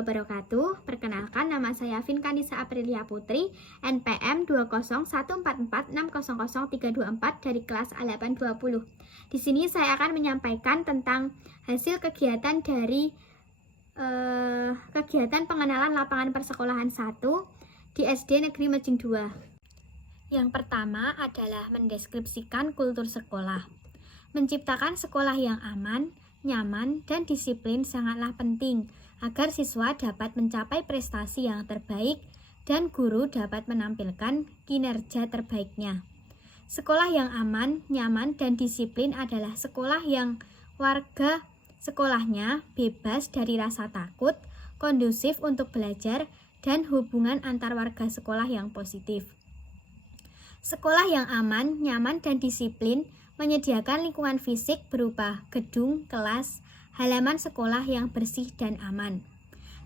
wabarakatuh. Perkenalkan, nama saya Vinkanisa Aprilia Putri, NPM 20144600324 dari kelas A820. Di sini saya akan menyampaikan tentang hasil kegiatan dari kegiatan pengenalan lapangan persekolahan 1 di SD Negeri Mejing 2. Yang pertama adalah mendeskripsikan kultur sekolah. Menciptakan sekolah yang aman, nyaman, dan disiplin sangatlah penting agar siswa dapat mencapai prestasi yang terbaik dan guru dapat menampilkan kinerja terbaiknya. Sekolah yang aman, nyaman, dan disiplin adalah sekolah yang warga sekolahnya bebas dari rasa takut, kondusif untuk belajar, dan hubungan antar warga sekolah yang positif. Sekolah yang aman, nyaman, dan disiplin menyediakan lingkungan fisik berupa gedung, kelas, halaman sekolah yang bersih dan aman.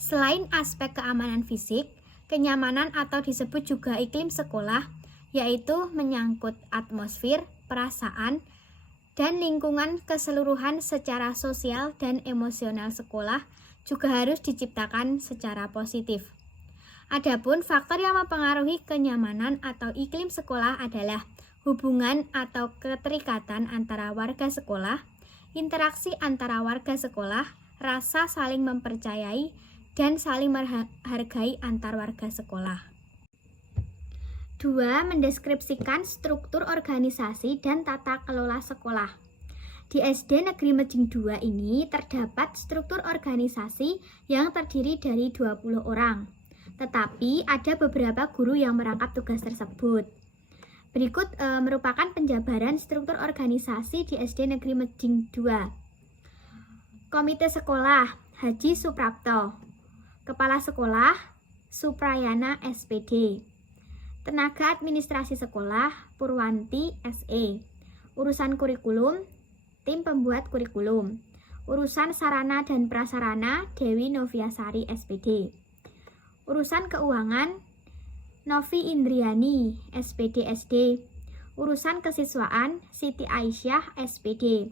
Selain aspek keamanan fisik, kenyamanan atau disebut juga iklim sekolah, yaitu menyangkut atmosfer, perasaan, dan lingkungan keseluruhan secara sosial dan emosional sekolah juga harus diciptakan secara positif. Adapun faktor yang mempengaruhi kenyamanan atau iklim sekolah adalah hubungan atau keterikatan antara warga sekolah, interaksi antara warga sekolah, rasa saling mempercayai, dan saling menghargai antar warga sekolah. 2. Mendeskripsikan struktur organisasi dan tata kelola sekolah. Di SD Negeri Mejing 2 ini terdapat struktur organisasi yang terdiri dari 20 orang. Tetapi ada beberapa guru yang merangkap tugas tersebut. Berikut merupakan penjabaran struktur organisasi di SD Negeri Mejing 2. Komite Sekolah, Haji Suprapto. Kepala Sekolah, Suprayana SPD. Tenaga Administrasi Sekolah, Purwanti SE. Urusan kurikulum, tim pembuat kurikulum. Urusan sarana dan prasarana, Dewi Noviasari SPD. Urusan keuangan, Novi Indriani, SPD SD. Urusan kesiswaan, Siti Aisyah, SPD.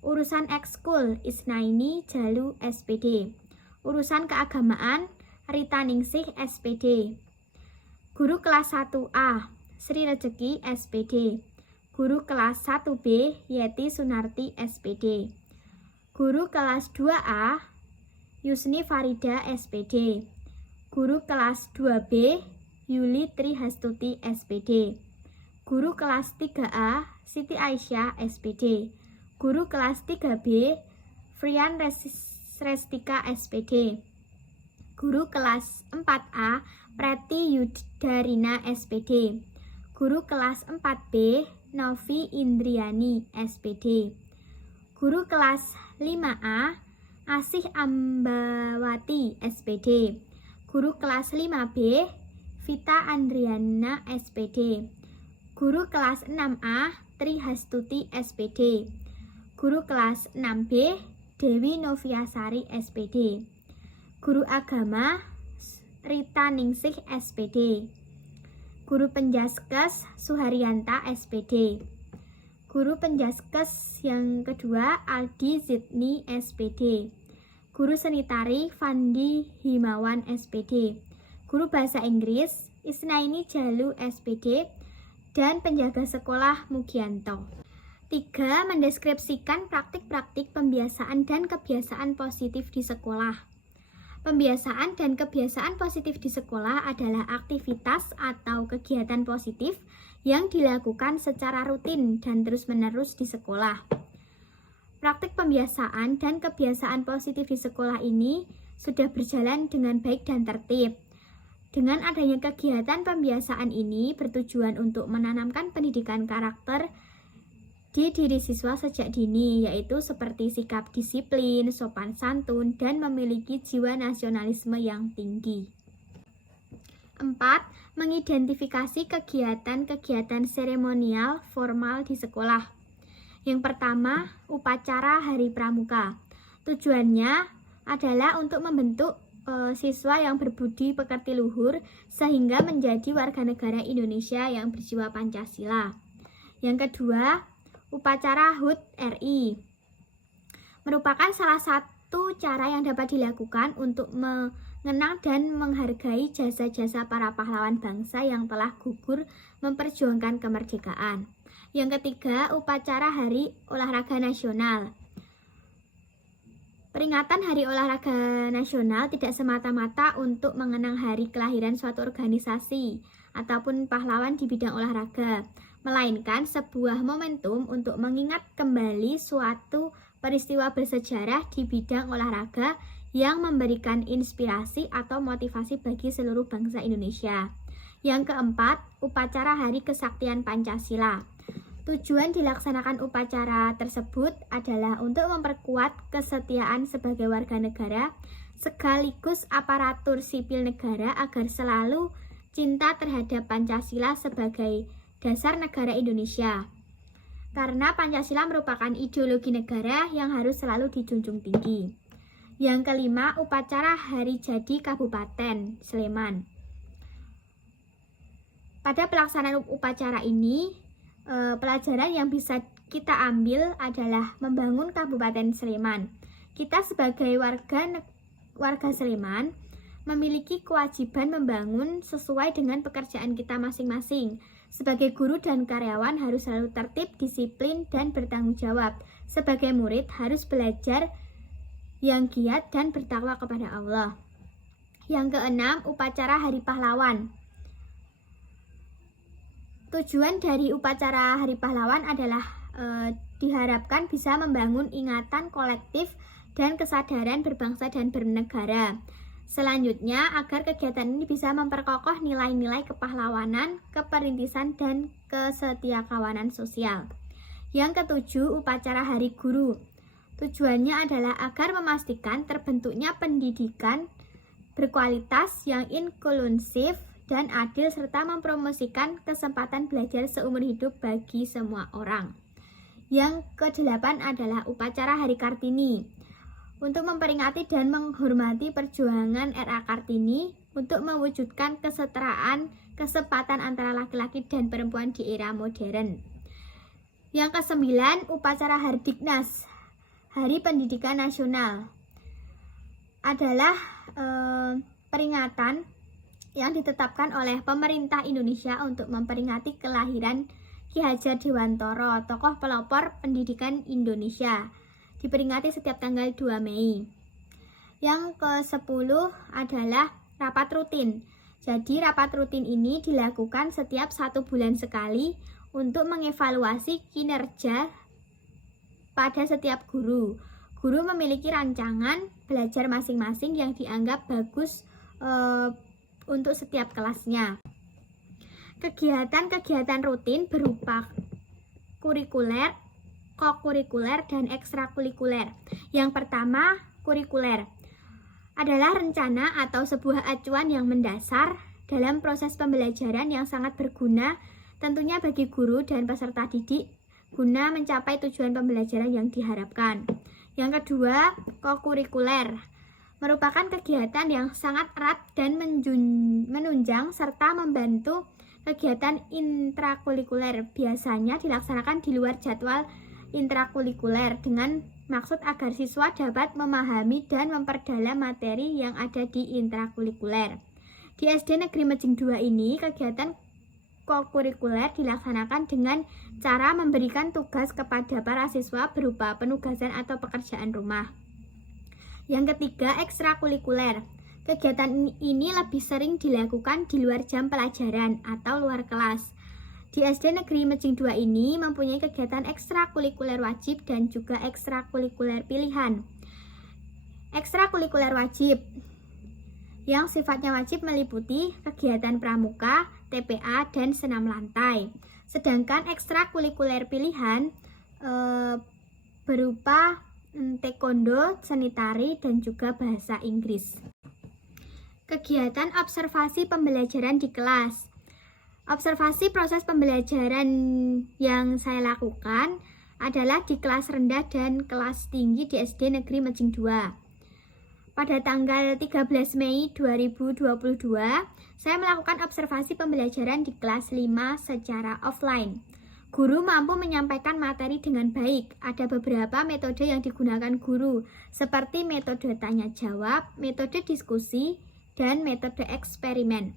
Urusan ekskul, Isnaini Jalu, SPD. Urusan keagamaan, Rita Ningsih, SPD. Guru kelas 1A, Sri Rejeki, SPD. Guru kelas 1B, Yeti Sunarti, SPD. Guru kelas 2A, Yusni Farida, SPD. Guru kelas 2B, Yuli Trihastuti, SPD. Guru kelas 3A, Siti Aisyah, SPD. Guru kelas 3B, Frian Restika, SPD. Guru kelas 4A, Preti Yudarina, SPD. Guru kelas 4B, Novi Indriani, SPD. Guru kelas 5A, Asih Ambawati, SPD. Guru kelas 5B, Vita Andriana, SPD. Guru kelas 6A, Trihastuti, SPD. Guru kelas 6B, Dewi Noviasari, SPD. Guru agama, Rita Ningsih, SPD. Guru penjaskes, Suharyanta, SPD. Guru penjaskes yang kedua, Aldi Zidni, SPD. Guru seni tari, Fandi Himawan, SPD. Guru bahasa Inggris, Isnaini Jalu, SPD. Dan penjaga sekolah, Mugianto. 3. Mendeskripsikan praktik-praktik pembiasaan dan kebiasaan positif di sekolah. Pembiasaan dan kebiasaan positif di sekolah adalah aktivitas atau kegiatan positif yang dilakukan secara rutin dan terus-menerus di sekolah. Praktik pembiasaan dan kebiasaan positif di sekolah ini sudah berjalan dengan baik dan tertib. Dengan adanya kegiatan pembiasaan ini bertujuan untuk menanamkan pendidikan karakter di diri siswa sejak dini, yaitu seperti sikap disiplin, sopan santun, dan memiliki jiwa nasionalisme yang tinggi. 4. Mengidentifikasi kegiatan-kegiatan seremonial formal di sekolah. Yang pertama, upacara Hari Pramuka. Tujuannya adalah untuk membentuk siswa yang berbudi pekerti luhur sehingga menjadi warga negara Indonesia yang berjiwa Pancasila. Yang kedua, upacara HUT RI merupakan salah satu cara yang dapat dilakukan untuk mengenang dan menghargai jasa-jasa para pahlawan bangsa yang telah gugur memperjuangkan kemerdekaan. Yang ketiga, upacara Hari Olahraga Nasional. Peringatan Hari Olahraga Nasional tidak semata-mata untuk mengenang hari kelahiran suatu organisasi ataupun pahlawan di bidang olahraga, melainkan sebuah momentum untuk mengingat kembali suatu peristiwa bersejarah di bidang olahraga yang memberikan inspirasi atau motivasi bagi seluruh bangsa Indonesia. Yang keempat, upacara Hari Kesaktian Pancasila. Tujuan dilaksanakan upacara tersebut adalah untuk memperkuat kesetiaan sebagai warga negara sekaligus aparatur sipil negara agar selalu cinta terhadap Pancasila sebagai dasar negara Indonesia. Karena Pancasila merupakan ideologi negara yang harus selalu dijunjung tinggi. Yang kelima, upacara Hari Jadi Kabupaten Sleman. Pada pelaksanaan upacara ini, pelajaran yang bisa kita ambil adalah membangun Kabupaten Sleman. Kita sebagai warga Sleman memiliki kewajiban membangun sesuai dengan pekerjaan kita masing-masing. Sebagai guru dan karyawan harus selalu tertib, disiplin, dan bertanggung jawab. Sebagai murid harus belajar yang giat dan bertakwa kepada Allah. Yang keenam, upacara Hari Pahlawan. Tujuan dari upacara Hari Pahlawan adalah diharapkan bisa membangun ingatan kolektif dan kesadaran berbangsa dan bernegara. Selanjutnya, agar kegiatan ini bisa memperkokoh nilai-nilai kepahlawanan, keperintisan, dan kesetiakawanan sosial. Yang ketujuh, upacara Hari Guru. Tujuannya adalah agar memastikan terbentuknya pendidikan berkualitas yang inklusif dan adil serta mempromosikan kesempatan belajar seumur hidup bagi semua orang. Yang kedelapan adalah upacara Hari Kartini. Untuk memperingati dan menghormati perjuangan R.A. Kartini untuk mewujudkan kesetaraan kesempatan antara laki-laki dan perempuan di era modern. Yang kesembilan, upacara Hardiknas, Hari Pendidikan Nasional. Adalah peringatan yang ditetapkan oleh pemerintah Indonesia untuk memperingati kelahiran Ki Hajar Dewantara, tokoh pelopor pendidikan Indonesia. Diperingati setiap tanggal 2 Mei. Yang ke-10 adalah rapat rutin. Jadi rapat rutin ini dilakukan setiap 1 bulan sekali untuk mengevaluasi kinerja pada setiap guru. Guru memiliki rancangan belajar masing-masing yang dianggap bagus untuk setiap kelasnya. Kegiatan-kegiatan rutin berupa kurikuler, kokurikuler, dan ekstrakurikuler. Yang pertama, kurikuler adalah rencana atau sebuah acuan yang mendasar dalam proses pembelajaran yang sangat berguna tentunya bagi guru dan peserta didik guna mencapai tujuan pembelajaran yang diharapkan. Yang kedua, kokurikuler merupakan kegiatan yang sangat erat dan menunjang serta membantu kegiatan intrakurikuler, biasanya dilaksanakan di luar jadwal intrakurikuler dengan maksud agar siswa dapat memahami dan memperdalam materi yang ada di intrakurikuler. Di SD Negeri Mejing 2 ini, kegiatan kokurikuler dilaksanakan dengan cara memberikan tugas kepada para siswa berupa penugasan atau pekerjaan rumah. Yang ketiga, ekstrakurikuler. Kegiatan ini lebih sering dilakukan di luar jam pelajaran atau luar kelas. Di SD Negeri Mejing 2 ini mempunyai kegiatan ekstrakurikuler wajib dan juga ekstrakurikuler pilihan. Ekstrakurikuler wajib yang sifatnya wajib meliputi kegiatan pramuka, TPA, dan senam lantai. Sedangkan ekstrakurikuler pilihan berupa taekwondo, seni tari, dan juga bahasa Inggris. Kegiatan observasi pembelajaran di kelas. Observasi proses pembelajaran yang saya lakukan adalah di kelas rendah dan kelas tinggi di SD Negeri Mejing 2. Pada tanggal 13 Mei 2022, saya melakukan observasi pembelajaran di kelas 5 secara offline. Guru mampu menyampaikan materi dengan baik. Ada beberapa metode yang digunakan guru, seperti metode tanya jawab, metode diskusi, dan metode eksperimen.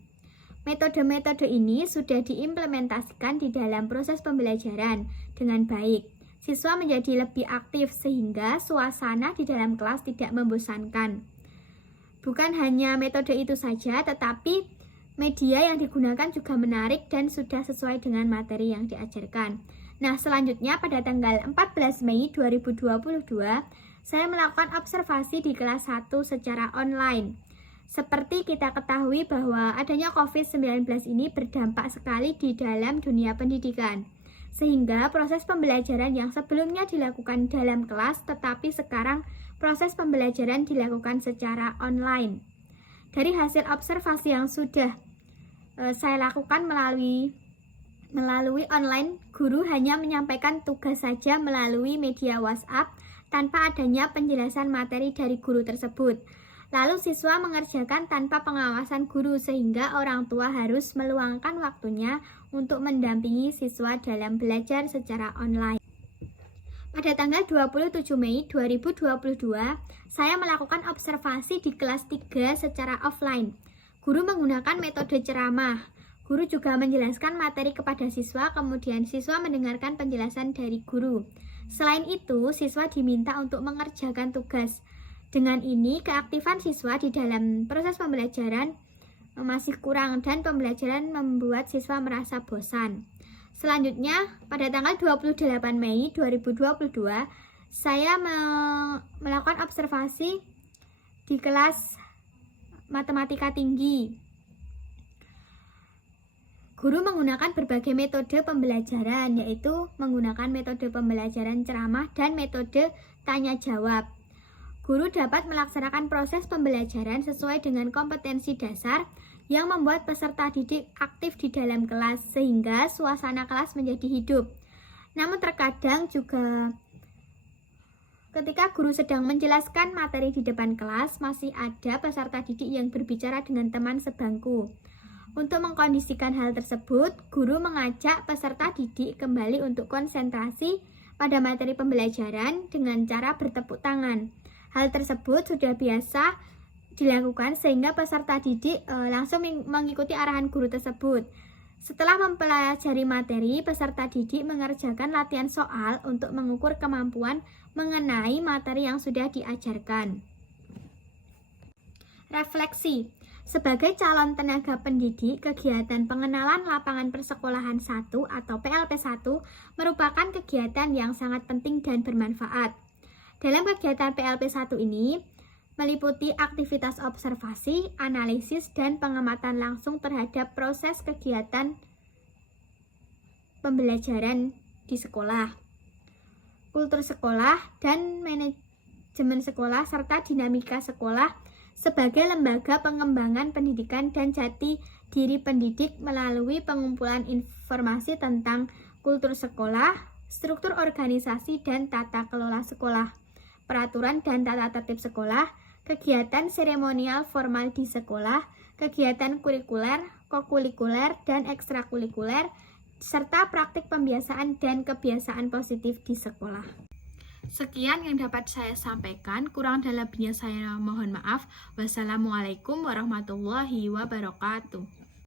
Metode-metode ini sudah diimplementasikan di dalam proses pembelajaran dengan baik. Siswa menjadi lebih aktif sehingga suasana di dalam kelas tidak membosankan. Bukan hanya metode itu saja, tetapi media yang digunakan juga menarik dan sudah sesuai dengan materi yang diajarkan. Nah, selanjutnya pada tanggal 14 Mei 2022, saya melakukan observasi di kelas 1 secara online. Seperti kita ketahui bahwa adanya COVID-19 ini berdampak sekali di dalam dunia pendidikan. Sehingga proses pembelajaran yang sebelumnya dilakukan dalam kelas, tetapi sekarang proses pembelajaran dilakukan secara online. Dari hasil observasi yang sudah saya lakukan melalui online, guru hanya menyampaikan tugas saja melalui media WhatsApp tanpa adanya penjelasan materi dari guru tersebut. Lalu siswa mengerjakan tanpa pengawasan guru sehingga orang tua harus meluangkan waktunya untuk mendampingi siswa dalam belajar secara online. Pada tanggal 27 Mei 2022, saya melakukan observasi di kelas 3 secara offline. Guru menggunakan metode ceramah. Guru juga menjelaskan materi kepada siswa, kemudian siswa mendengarkan penjelasan dari guru. Selain itu, siswa diminta untuk mengerjakan tugas. Dengan ini, keaktifan siswa di dalam proses pembelajaran masih kurang dan pembelajaran membuat siswa merasa bosan. Selanjutnya, pada tanggal 28 Mei 2022, saya melakukan observasi di kelas matematika tinggi. Guru menggunakan berbagai metode pembelajaran, yaitu menggunakan metode pembelajaran ceramah dan metode tanya-jawab. Guru dapat melaksanakan proses pembelajaran sesuai dengan kompetensi dasar yang membuat peserta didik aktif di dalam kelas, sehingga suasana kelas menjadi hidup. Namun terkadang juga ketika guru sedang menjelaskan materi di depan kelas, masih ada peserta didik yang berbicara dengan teman sebangku. Untuk mengkondisikan hal tersebut, guru mengajak peserta didik kembali untuk konsentrasi pada materi pembelajaran dengan cara bertepuk tangan. Hal tersebut sudah biasa dilakukan sehingga peserta didik langsung mengikuti arahan guru tersebut. Setelah mempelajari materi, peserta didik mengerjakan latihan soal untuk mengukur kemampuan mengenai materi yang sudah diajarkan. Refleksi. Sebagai calon tenaga pendidik, kegiatan pengenalan lapangan persekolahan 1 atau PLP 1 merupakan kegiatan yang sangat penting dan bermanfaat. Dalam kegiatan PLP 1 ini, meliputi aktivitas observasi, analisis, dan pengamatan langsung terhadap proses kegiatan pembelajaran di sekolah, kultur sekolah, dan manajemen sekolah, serta dinamika sekolah sebagai lembaga pengembangan pendidikan dan jati diri pendidik melalui pengumpulan informasi tentang kultur sekolah, struktur organisasi dan tata kelola sekolah, peraturan dan tata tertib sekolah, kegiatan seremonial formal di sekolah, kegiatan kurikuler, kokulikuler, dan ekstrakurikuler, serta praktik pembiasaan dan kebiasaan positif di sekolah. Sekian yang dapat saya sampaikan, kurang dan lebihnya saya mohon maaf. Wassalamualaikum warahmatullahi wabarakatuh.